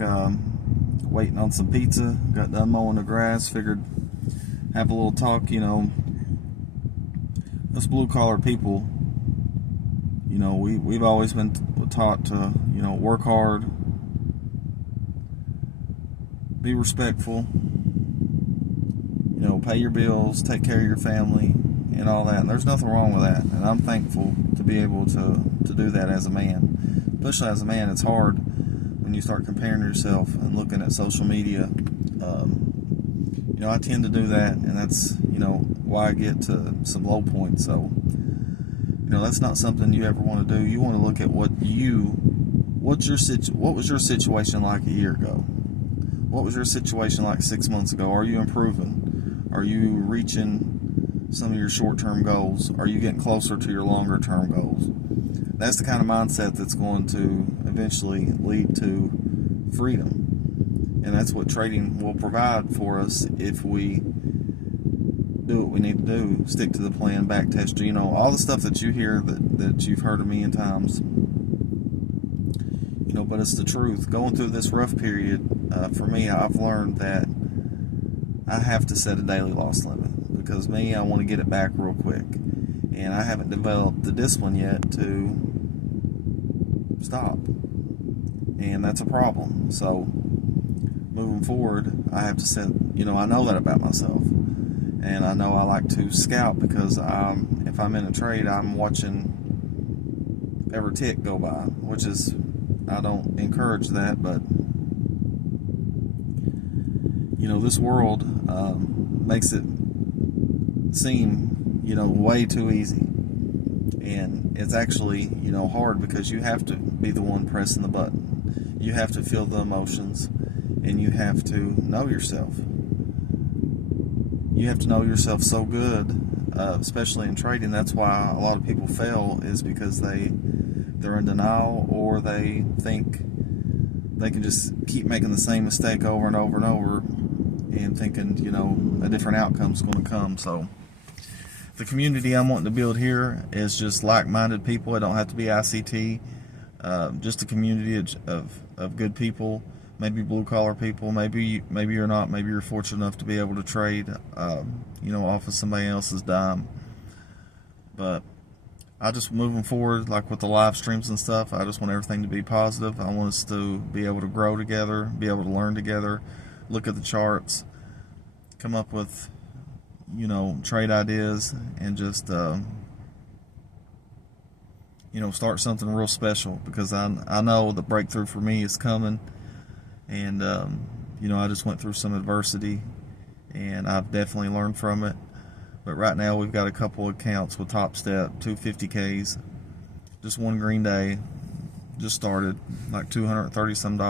waiting on some pizza. Got done mowing the grass. Figured have a little talk. Us blue collar people. We've always been taught to work hard, be respectful. Pay your bills, take care of your family, and all that. And there's nothing wrong with that. And I'm thankful to be able to do that as a man. Especially as a man, it's hard when you start comparing yourself and looking at social media. I tend to do that, and that's why I get to some low points. So that's not something you ever want to do. You want to look at what was your situation like a year ago? What was your situation like 6 months ago? Are you improving? Are you reaching some of your short-term goals? Are you getting closer to your longer-term goals? That's the kind of mindset that's going to eventually lead to freedom. And that's what trading will provide for us if we do what we need to do. Stick to the plan, back test. All the stuff that you hear that you've heard a million times. But it's the truth. Going through this rough period, for me, I've learned that I have to set a daily loss limit. Because I want to get it back real quick. And I haven't developed the discipline yet to stop. And that's a problem. So, moving forward, I have to set, I know that about myself. And I know I like to scout because if I'm in a trade, I'm watching every tick go by, which is, I don't encourage that, but this world makes it seem way too easy, and it's actually hard because you have to be the one pressing the button. You have to feel the emotions, and you have to know yourself. You have to know yourself so good, especially in trading. That's why a lot of people fail, is because they're in denial, or they think they can just keep making the same mistake over and over and over, and thinking a different outcome's going to come. So the community I'm wanting to build here is just like-minded people. It don't have to be ICT. Just a community of good people. Maybe blue-collar people. Maybe you're not. Maybe you're fortunate enough to be able to trade, off of somebody else's dime. But I just, moving forward, like with the live streams and stuff, I just want everything to be positive. I want us to be able to grow together, be able to learn together, look at the charts, come up with, trade ideas, and just, start something real special, because I know the breakthrough for me is coming. And, I just went through some adversity, and I've definitely learned from it. But right now we've got a couple accounts with Top Step, 250Ks, just one green day, just started, like $230 some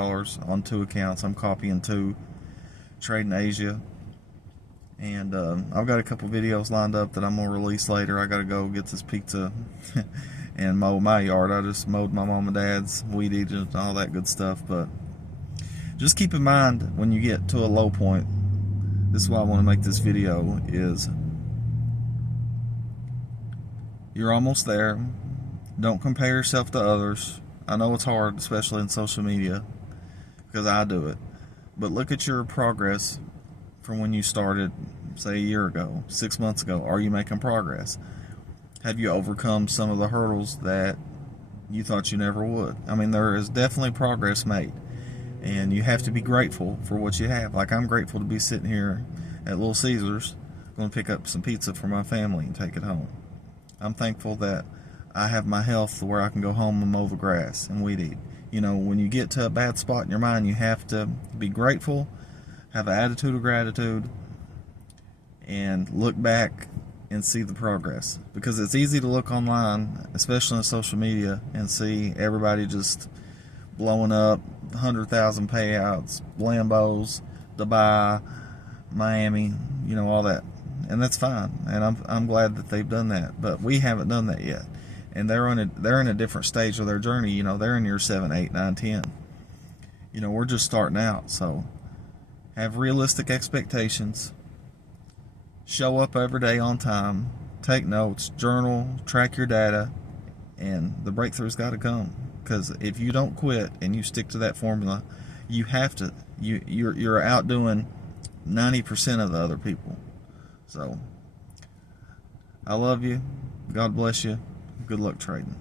on 2 accounts. I'm copying 2, trading Asia. And I've got a couple videos lined up that I'm going to release later. I got to go get this pizza and mow my yard. I just mowed my mom and dad's, weed eating, and all that good stuff. But just keep in mind, when you get to a low point, this is why I want to make this video, is you're almost there. Don't compare yourself to others. I know it's hard, especially in social media, because I do it. But look at your progress from when you started, say, a year ago, 6 months ago. Are you making progress? Have you overcome some of the hurdles that you thought you never would? I mean, there is definitely progress made. And you have to be grateful for what you have. Like, I'm grateful to be sitting here at Little Caesars, going to pick up some pizza for my family and take it home. I'm thankful that I have my health where I can go home and mow the grass and weed eat. When you get to a bad spot in your mind, you have to be grateful, have an attitude of gratitude, and look back and see the progress. Because it's easy to look online, especially on social media, and see everybody just blowing up, 100,000 payouts, Lambos, Dubai, Miami, all that. And that's fine, and I'm glad that they've done that. But we haven't done that yet, and they're in a different stage of their journey. They're in year 7, 8, 9, 10. We're just starting out. So have realistic expectations. Show up every day on time. Take notes, journal, track your data, and the breakthrough's got to come. Because if you don't quit and you stick to that formula, You have to. You're outdoing 90% of the other people. So I love you. God bless you. Good luck trading.